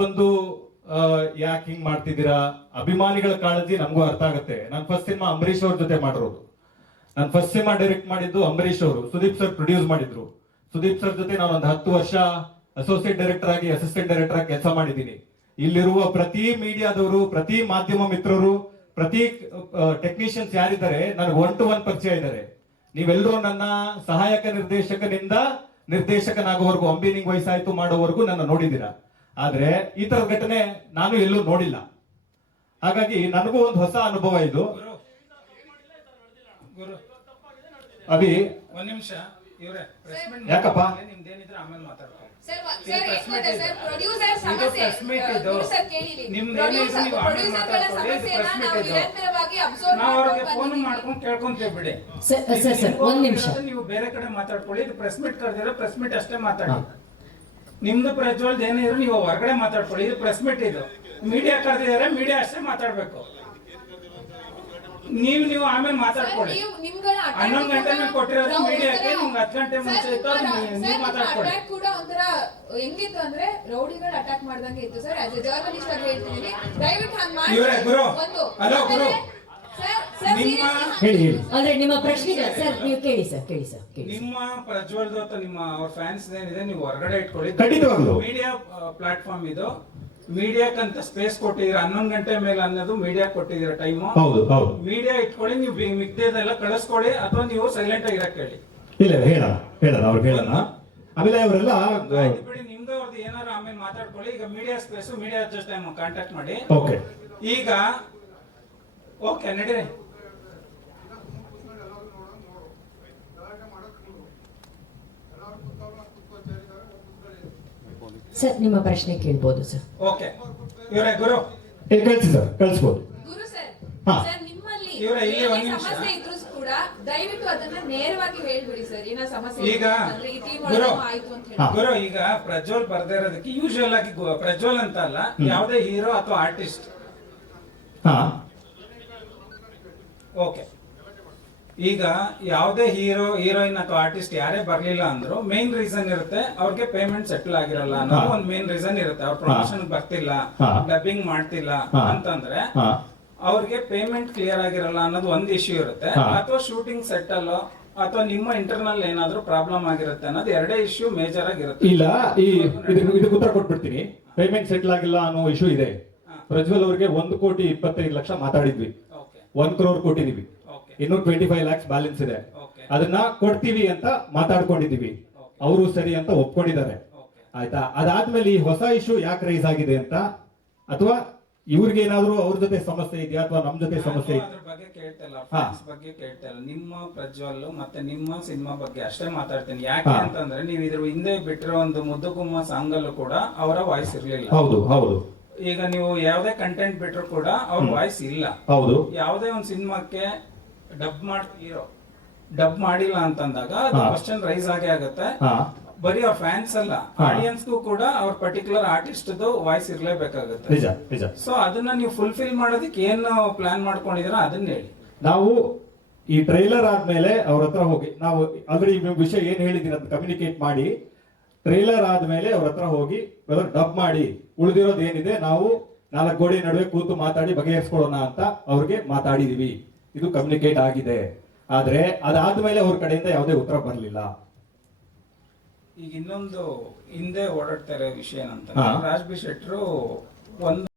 ಬಂದು ಯಾಕೆ ಹಿಂಗ್ ಮಾಡ್ತಿದ್ದೀರಾ? ಅಭಿಮಾನಿಗಳ ಕಾಳಜಿ ನಮಗೂ ಅರ್ಥ ಆಗುತ್ತೆ. ನಾನು ಫಸ್ಟ್ ಸಿನಿಮಾ ಅಂಬರೀಶ್ ಅವ್ರ ಜೊತೆ ಮಾಡಿರೋದು. ನಾನು ಫಸ್ಟ್ ಸಿನಿಮಾ ಡೈರೆಕ್ಟ್ ಮಾಡಿದ್ದು ಅಂಬರೀಶ್ ಅವರು, ಸುದೀಪ್ ಸರ್ ಪ್ರೊಡ್ಯೂಸ್ ಮಾಡಿದ್ರು. ಸುದೀಪ್ ಸರ್ ಜೊತೆ ನಾನು ಒಂದು 10 ವರ್ಷ ಅಸೋಸಿಯೇಟ್ ಡೈರೆಕ್ಟರ್ ಆಗಿ, ಅಸಿಸ್ಟೆಂಟ್ ಡೈರೆಕ್ಟರ್ ಆಗಿ ಕೆಲಸ ಮಾಡಿದ್ದೀನಿ. ಇಲ್ಲಿರುವ ಪ್ರತಿ ಮೀಡಿಯಾದವರು, ಪ್ರತಿ ಮಾಧ್ಯಮ ಮಿತ್ರರು, ಪ್ರತಿ ಟೆಕ್ನಿಷಿಯನ್ಸ್ ಯಾರಿದ್ದಾರೆ ನನಗೆ 1 to 1 ಪರಿಚಯ ಇದ್ದಾರೆ. ನೀವೆಲ್ಲರೂ ನನ್ನ ಸಹಾಯಕ ನಿರ್ದೇಶಕನಿಂದ ನಿರ್ದೇಶಕನಾಗುವವರೆಗೂ, ಅಂಬಿನಿಂಗ್ ವಯಸ್ಸಾಯ್ತು ಮಾಡೋವರೆಗೂ ನನ್ನ ನೋಡಿದ್ದೀರಾ. ಆದ್ರೆ ಈ ತರದ ಘಟನೆ ನಾನು ಎಲ್ಲೂ ನೋಡಿಲ್ಲ. ಹಾಗಾಗಿ ನನಗೂ ಒಂದು ಹೊಸ ಅನುಭವ ಇದು. ಅಭಿ ಒಂದ್ ನಿಮಿಷ ಯಾಕಪ್ಪ ನಿಮ್ದೇನಿದ್ರೆ ಆಮೇಲೆ ಮಾತಾಡ್ತೀನಿ. ಫೋನ್ ಮಾಡ್ಕೊಂಡು ಕೇಳ್ಕೊಂತೇವೆ ಬಿಡಿ. ಒಂದ್ ನಿಮಿಷ ನೀವು ಬೇರೆ ಕಡೆ ಮಾತಾಡ್ಕೊಳ್ಳಿ. ಇದು ಪ್ರೆಸ್ ಮೀಟ್ ಕರೆದಿರೋ, ಪ್ರೆಸ್ ಮೀಟ್ ಅಷ್ಟೇ ಮಾತಾಡಿ. ನಿಮ್ದು ಪ್ರಜ್ವಲ್ದ ಏನಿದ್ರು ನೀವು ಹೊರಗಡೆ ಮಾತಾಡ್ಕೊಳ್ಳಿ. ಇದು ಪ್ರೆಸ್ ಮೀಟ್, ಇದು ಮೀಡಿಯಾ ಕರೆದಿದ್ದಾರೆ, ಮೀಡಿಯಾ ಅಷ್ಟೇ ಮಾತಾಡ್ಬೇಕು. ನೀವು ಆಮೇಲೆ ಮಾತಾಡ್ಕೊಳ್ಳಿ. 11 ಗಂಟೆ ಮೇಲೆ ಕೊಟ್ಟಿರೋದು ಮೀಡಿಯಾಕ್ಕೆ, ನಿಮ್ಗೆ 10 ಗಂಟೆ ಮುಂಚೆ ಇತ್ತು, ನೀವು ಮಾತಾಡ್ಕೊಳ್ಳಿ. ಕೂಡ ಒಂಥರ ಹೆಂಗಿತ್ತು ಅಂದ್ರೆ ರೌಡಿಗಳು ಅಟ್ಯಾಕ್ ಮಾಡ್ದಂಗೆ ಇತ್ತು ಸರ್. ಆಸ್ ಎ ಜರ್ನಲಿಸ್ಟ್ ಆಗಿ ಹೇಳ್ತೀನಿ, ದಯವಿಟ್ಟು ಹಂಗ್ ಮಾಡಿ. ಗುರು, ಹಲೋ ಗುರು, ಅಂದ್ರೆ ನಿಮ್ಮ ಪ್ರಶ್ನೆ ಸರ್, ನೀವು ಕೇಳಿ ಸರ್, ಕೇಳಿ ಸರ್. ನಿಮ್ಮ ಪ್ರಜ್ವಲ್ದು ಅಥವಾ ನಿಮ್ಮ ಅವ್ರ ಫ್ಯಾನ್ಸ್ ಏನಿದೆ ನೀವು ಹೊರಗಡೆ ಇಟ್ಕೊಳ್ಳಿ. ಮೀಡಿಯಾ ಪ್ಲಾಟ್ಫಾರ್ಮ್ ಇದು, ಮೀಡಿಯಾಕ್ಕಂತ ಸ್ಪೇಸ್ ಕೊಟ್ಟಿದ್ದೀರಾ. 11 ಗಂಟೆ ಮೇಲೆ ಅನ್ನೋದು ಮೀಡಿಯಾ ಕೊಟ್ಟಿದ್ದೀರಾ ಟೈಮು. ಮೀಡಿಯಾ ಇಟ್ಕೊಳ್ಳಿ. ನೀವು ಮಿಗ್ದೇದೆಲ್ಲ ಕಳಿಸ್ಕೊಳ್ಳಿ, ಅಥವಾ ನೀವು ಸೈಲೆಂಟ್ ಆಗಿ ಇರಕ್ಕೆ ಹೇಳಿ. ಇಲ್ಲ ಹೇಳಲ್ಲ ಅವ್ರು ಹೇಳಲ್ಲ. ಆಮೇಲೆ ಅವರೆಲ್ಲ ಬಿಡಿ, ನಿಮ್ದು ಅವ್ರದ್ದು ಏನಾರು ಆಮೇಲೆ ಮಾತಾಡ್ಕೊಳ್ಳಿ. ಈಗ ಮೀಡಿಯಾ ಸ್ಪೇಸ್, ಮೀಡಿಯಾ ಜೊತೆ ಕಾಂಟ್ಯಾಕ್ಟ್ ಮಾಡಿ. ಓಕೆ, ಈಗ ಓಕೆ ನಡೀರಿ. ಸರ್ ನಿಮ್ಮ ಪ್ರಶ್ನೆ ಕೇಳ್ಬೋದು ಸರ್. ಓಕೆ ಇವರೇ ಗುರು, ಕಳಿಸಿ ಸರ್, ಕಳಿಸ್ಬೋದು. ಗುರು ಸರ್, ಹಾ. ಸರ್ ನಿಮ್ಮಲ್ಲಿ ಇವ್ರೆ ಇಲ್ಲಿ ಒಂದ್ ನಿಮಿಷ. ಸಮಸ್ಯೆ ಇದ್ರೂ ಕೂಡ ದಯವಿಟ್ಟು ಅದನ್ನ ನೇರವಾಗಿ ಹೇಳ್ಬಿಡಿ ಸರ್. ಏನೋ ಸಮಸ್ಯೆ ಈಗ ಅಂದ್ರೆ ಈ ಟೀಮ್ ಗುರು, ಆಯ್ತು ಅಂತ ಹೇಳಿ. ಗುರು, ಈಗ ಪ್ರಜ್ವಲ್ ಬರ್ದೇ ಇರೋದಕ್ಕೆ ಯೂಶುವಲ್ ಆಗಿ ಪ್ರಜ್ವಲ್ ಅಂತ ಅಲ್ಲ, ಯಾವುದೇ ಹೀರೋ ಅಥವಾ ಆರ್ಟಿಸ್ಟ್. ಹಾ, ಓಕೆ. ಈಗ ಯಾವುದೇ ಹೀರೋಯಿನ್ ಅಥವಾ ಆರ್ಟಿಸ್ಟ್ ಯಾರೇ ಬರ್ಲಿಲ್ಲ ಅಂದ್ರು ಮೇನ್ ರೀಸನ್ ಇರುತ್ತೆ, ಅವ್ರಿಗೆ ಪೇಮೆಂಟ್ ಸೆಟಲ್ ಆಗಿರಲ್ಲ ಅನ್ನೋದು ಒಂದು ಮೇನ್ ರೀಸನ್ ಇರುತ್ತೆ. ಅವ್ರ ಪ್ರಮೋಷನ್ ಬರ್ತಿಲ್ಲ, ಡಬ್ಬಿಂಗ್ ಮಾಡ್ತಿಲ್ಲ ಅಂತಂದ್ರೆ ಅವ್ರಿಗೆ ಪೇಮೆಂಟ್ ಕ್ಲಿಯರ್ ಆಗಿರಲ್ಲ ಅನ್ನೋದು ಒಂದು ಇಶ್ಯೂ ಇರುತ್ತೆ. ಅಥವಾ ಶೂಟಿಂಗ್ ಸೆಟಲ್ ಅಥವಾ ನಿಮ್ಮ ಇಂಟರ್ನಲ್ ಏನಾದ್ರೂ ಪ್ರಾಬ್ಲಮ್ ಆಗಿರುತ್ತೆ ಅನ್ನೋದು ಎರಡೇ ಇಶ್ಯೂ ಮೇಜರ್ ಆಗಿರುತ್ತೆ. ಇಲ್ಲ, ಇದಕ್ಕೆ ಉತ್ತರ ಕೊಟ್ಬಿಡ್ತೀನಿ. ಪೇಮೆಂಟ್ ಸೆಟಲ್ ಆಗಿಲ್ಲ ಅನ್ನೋ ಇಶ್ಯೂ ಇದೆ. ಪ್ರಜ್ವಲ್ ಅವ್ರಿಗೆ 1,25,00,000 ಮಾತಾಡಿದ್ವಿ, 1 crore ಕೊಟ್ಟಿದೀವಿ. ಇನ್ನು 25 lakhs ಬ್ಯಾಲೆನ್ಸ್ ಇದೆ. ಅದನ್ನ ಕೊಡ್ತೀವಿ ಅಂತ ಮಾತಾಡ್ಕೊಂಡಿದೀವಿ. ಅವರು ಸರಿ ಅಂತ ಒಪ್ಕೊಂಡಿದ್ದಾರೆ. ಆಯ್ತಾ? ಅದಾದ್ಮೇಲೆ ಈ ಹೊಸ ಇಶ್ಯೂ ಯಾಕೆ ರೈಸ್ ಆಗಿದೆ ಅಂತ, ಅಥವಾ ಇವ್ರಿಗೆ ಏನಾದ್ರು ಅವ್ರ ಜೊತೆ ಸಮಸ್ಯೆ ಇದೆಯಾ ಅಥವಾ ನಮ್ ಜೊತೆ ಸಮಸ್ಯೆ ಅದ್ರ ಬಗ್ಗೆ ಕೇಳ್ತಿಲ್ಲ, ಫ್ಯಾನ್ಸ್ ಬಗ್ಗೆ ಕೇಳ್ತಿಲ್ಲ. ನಿಮ್ಮ ಪ್ರಜ್ವಲ್ ಮತ್ತೆ ನಿಮ್ಮ ಸಿನಿಮಾ ಬಗ್ಗೆ ಅಷ್ಟೇ ಮಾತಾಡ್ತೀನಿ. ಯಾಕೆ ಅಂತಂದ್ರೆ ನೀವು ಇದ್ರ ಹಿಂದೆ ಬಿಟ್ಟಿರೋ ಒಂದು ಮುದ್ದುಗುಮ್ಮ ಸಾಂಗ್ ಅಲ್ಲೂ ಕೂಡ ಅವರ ವಾಯ್ಸ್ ಇರ್ಲಿಲ್ಲ. ಹೌದು. ಈಗ ನೀವು ಯಾವ್ದೇ ಕಂಟೆಂಟ್ ಬಿಟ್ರು ಕೂಡ ಅವ್ರ ವಾಯ್ಸ್ ಇಲ್ಲ. ಹೌದು. ಯಾವ್ದೇ ಒಂದು ಸಿನಿಮಾಕ್ಕೆ ಡಬ್ ಮಾಡಿಲ್ಲ ಅಂತಂದಾಗ ಅದು ಕ್ವಶನ್ ರೈಸ್ ಆಗೇ ಆಗುತ್ತೆ. ಬರೀ ಅವ್ರ ಫ್ಯಾನ್ಸ್ ಅಲ್ಲ, ಆಡಿಯನ್ಸ್ಗೂ ಕೂಡ ಅವ್ರ ಪರ್ಟಿಕ್ಯುಲರ್ ಆರ್ಟಿಸ್ಟ್ ವಾಯ್ಸ್ ಇರ್ಲೇಬೇಕಾಗುತ್ತೆ. ಸೊ ಅದನ್ನ ನೀವು ಫುಲ್ಫಿಲ್ ಮಾಡೋದಕ್ಕೆ ಏನು ಪ್ಲಾನ್ ಮಾಡ್ಕೊಂಡಿದ್ರ ಅದನ್ನ ಹೇಳಿ. ನಾವು ಈ ಟ್ರೈಲರ್ ಆದ್ಮೇಲೆ ಅವ್ರ ಹತ್ರ ಹೋಗಿ, ನಾವು ಆಲ್ರೆಡಿ ವಿಷಯ ಏನ್ ಹೇಳಿದೀನಿ ಅಂತ ಕಮ್ಯುನಿಕೇಟ್ ಮಾಡಿ, ಟ್ರೈಲರ್ ಆದ್ಮೇಲೆ ಅವ್ರ ಹತ್ರ ಹೋಗಿ ಡಬ್ ಮಾಡಿ ಉಳಿದಿರೋದು ಏನಿದೆ ನಾವು 4 ಗೋಡೆ ನಡುವೆ ಕೂತು ಮಾತಾಡಿ ಬಗೆಹರಿಸ್ಕೊಳ್ಳೋಣ ಅಂತ ಅವ್ರಿಗೆ ಮಾತಾಡಿದೀವಿ. ಇದು ಕಮ್ಯುನಿಕೇಟ್ ಆಗಿದೆ. ಆದ್ರೆ ಅದಾದ್ಮೇಲೆ ಅವ್ರ ಕಡೆಯಿಂದ ಯಾವುದೇ ಉತ್ತರ ಬರಲಿಲ್ಲ. ಈಗ ಇನ್ನೊಂದು ಹಿಂದೆ ಓಡಾಡ್ತಾ ಇರೋ ವಿಷಯ ಏನಂತ, ರಾಜ್ ಬಿ ಶೆಟ್ರು ಒಂದು